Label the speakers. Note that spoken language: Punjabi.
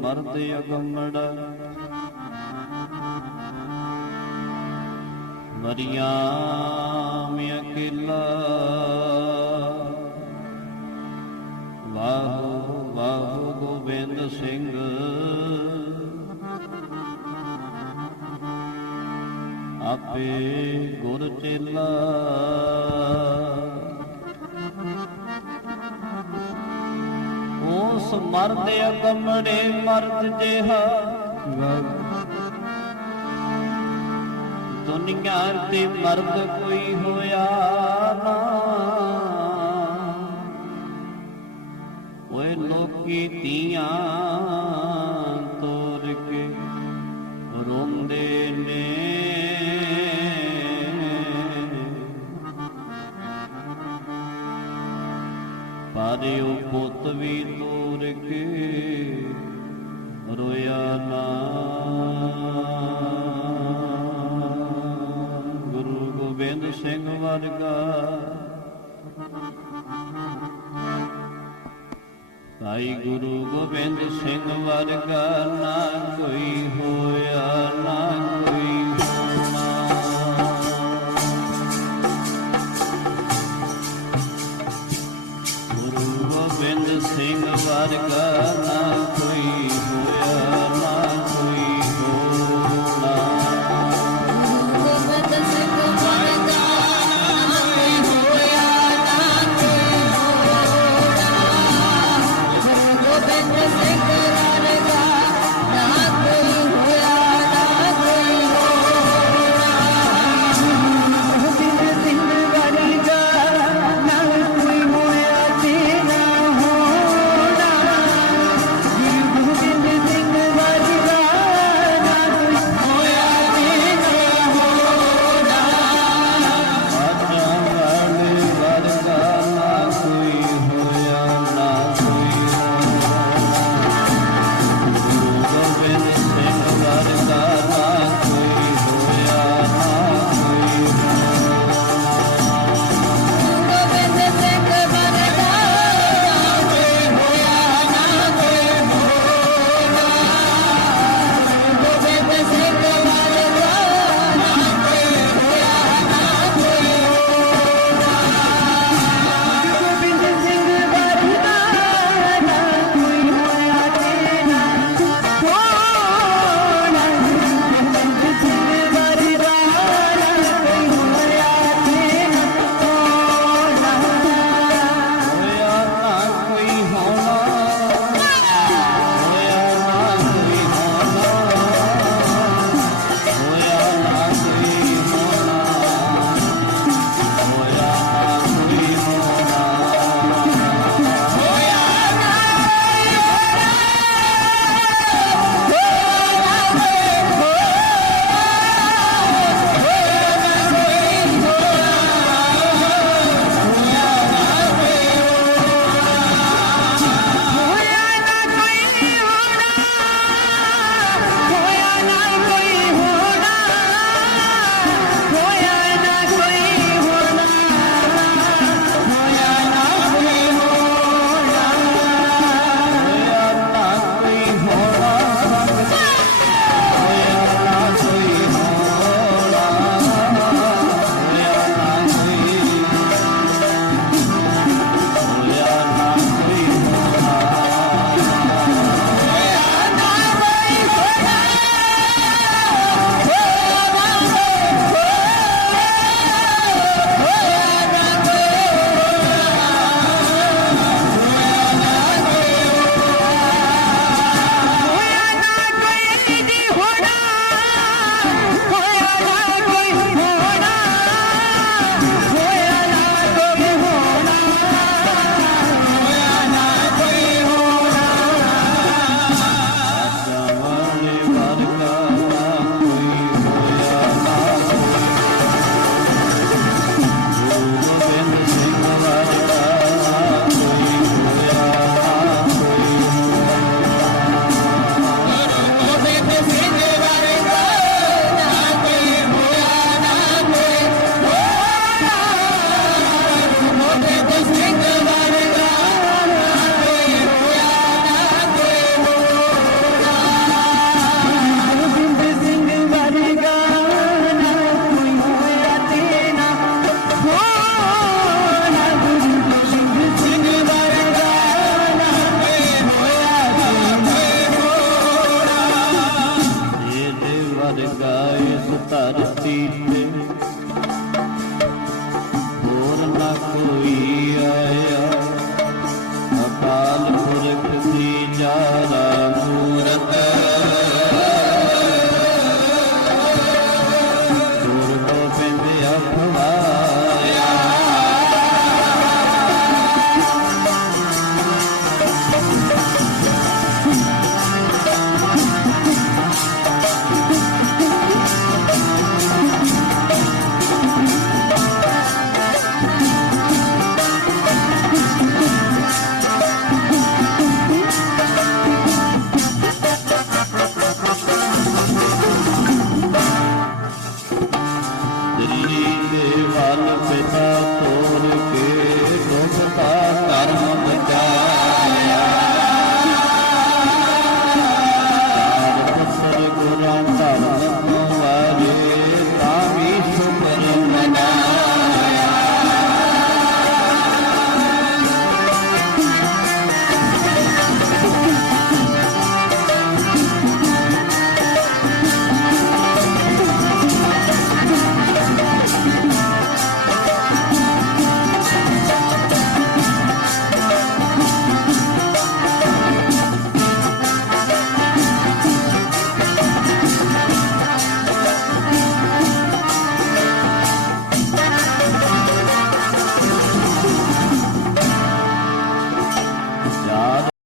Speaker 1: ਮਰਦ ਅਗੰਮੜ ਮਰੀਆਂ ਮਿ ਅਕੇਲਾ। ਵਾਹੋ ਵਾਹੋ ਗੋਬਿੰਦ ਸਿੰਘ। ਆਪੇ ਗੁਰ ਚੇਲਾ। ਉਸ ਮਰਦ ਅਗਮਰੇ ਮਰਦ ਜਿਹਾ ਦੁਨੀਆ ਤੇ ਮਰਦ ਕੋਈ ਹੋਇਆ ਨਾ। ਪਰ ਉਹ ਪੁੱਤ ਵੀ ਤੋਰ ਕੇ, ਰੋਇਆ ਨਾ। ਗੁਰੂ ਗੋਬਿੰਦ ਸਿੰਘ ਵਰਗਾ ਭਾਈ ਗੁਰੂ ਗੋਬਿੰਦ ਸਿੰਘ ਵਰਗਾ ਨਾ ਕੋਈ ਹੋ ਸਰੀਰ ਦੇ ਵੱਲ ਪਿਤਾ